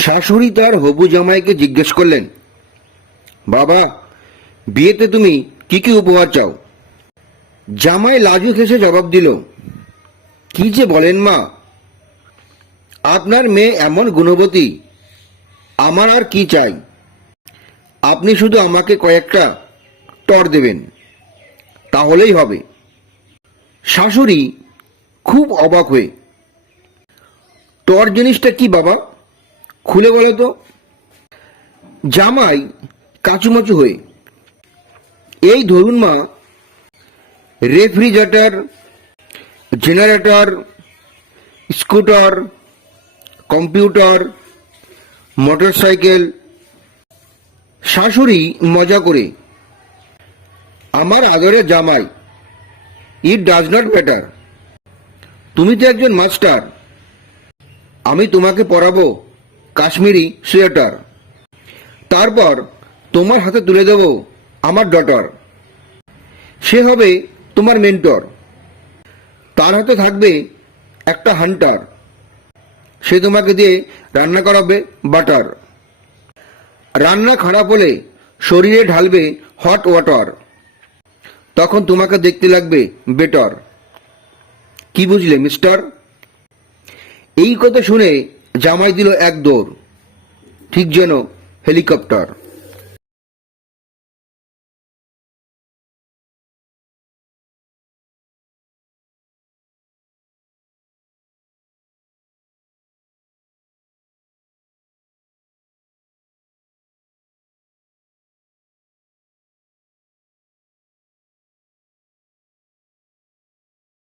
শাশুড়ি তার হবু জামাইকে জিজ্ঞেস করলেন, বাবা, বিয়েতে তুমি কি কি উপহার চাও? জামাই লাজু হেসে জবাব দিল, কি যে বলেন মা, আপনার মেয়ে এমন গুণবতী, আমার আর কি চাই? আপনি শুধু আমাকে কয়েকটা টর দেবেন, তাহলেই হবে। শাশুড়ি খুব অবাক হয়ে টর জিনিসটা কি বাবা? খুলে বলো তো। জামাই কাচুমাচু হয়ে, এই ধরুন মা, refrigerator, generator, scooter, computer, motorcycle, শাশুড়ি মজা করে। আমার আদরের জামাই ইট ডাজ নট ম্যাটার তুমি তো একজন মাস্টার আমি তোমাকে পরাবো কাশ্মীরি সোয়েটার। তারপর তোমার হাতে তুলে দেব আমার ডটার। সে হবে তোমার মেন্টর। তার হাতে থাকবে একটা হান্টার। সে তোমাকে দিয়ে রান্না করাবে বাটার। রান্না খারাপ হলে শরীরে ঢালবে হট ওয়াটার তখন তোমাকে দেখতে লাগবে বেটার কি বুঝলে মিস্টার এই কথা শুনে জামাই দিল এক দৌড়। ঠিক যেন হেলিকপ্টার।